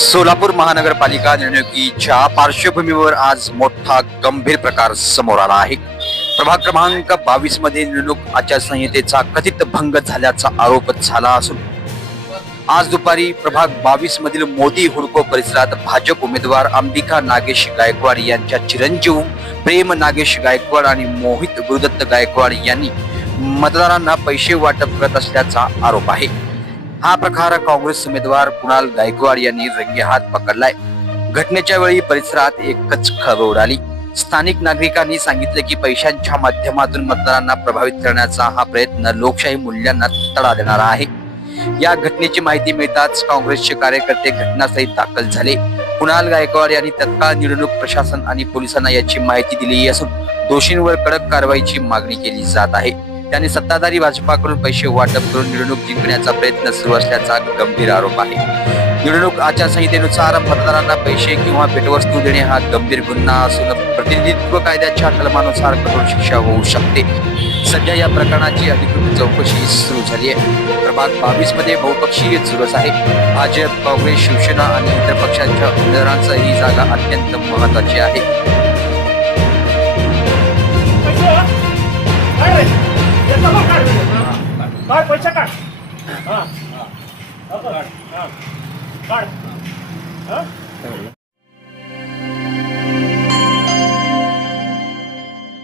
सोलापूर महानगरपालिका निवडणुकीच्या पार्श्वभूमीवर आज मोठा गंभीर प्रकार समोर आला आहे. प्रभाग क्रमांक बावीसमध्ये निवडणूक आचारसंहितेचा कथित भंग झाल्याचा आरोप झाला असून आज दुपारी प्रभाग बावीस मधील मोदी हुडको परिसरात भाजप उमेदवार अंबिका नागेश गायकवाड यांच्या चिरंजीव प्रेम नागेश गायकवाड आणि मोहित गुरुदत्त गायकवाड यांनी मतदारांना पैसे वाटप करत असल्याचा आरोप आहे. हा प्रकार काँग्रेस उमेदवार कुणाल गायकवाड यांनी रंगेहात पकडलाय. घटनेच्या वेळी परिसरात एकच खळबळ उडाली. स्थानिक नागरिकांनी सांगितले की पैशांच्या माध्यमातून मतदारांना प्रभावित करण्याचा हा प्रयत्न लोकशाही मूल्यांना तडा देणारा आहे. या घटनेची माहिती मिळताच काँग्रेसचे कार्यकर्ते घटनास्थळी दाखल झाले. कुणाल गायकवाड यांनी तत्काळ निवडणूक प्रशासन आणि पोलिसांना याची माहिती दिली असून दोषींवर कडक कारवाईची मागणी केली जात आहे. त्यांनी सत्ताधारी भाजपाकडून पैसे वाटप करून निवडणूक जिंकण्याचा प्रयत्न सुरू असल्याचा गंभीर आरोप आहे. निवडणूक आचारसंहितेनुसार मतदारांना पैसे किंवा भेटवस्तू देणे हा गंभीर गुन्हा असून प्रतिनिधित्व कायद्याच्या कलमानुसार कठोर शिक्षा होऊ शकते. सध्या या प्रकरणाची अधिकृत चौकशी सुरू झाली आहे. प्रभाग बावीसमध्ये बहुपक्षीय चुरस आहे. भाजप काँग्रेस शिवसेना आणि इतर पक्षांच्या उमेदवारांचा ही जागा अत्यंत महत्वाची आहे. ભાઈ પૈસા કાઢ. હા હા. કાઢ હા. કાઢ. હા.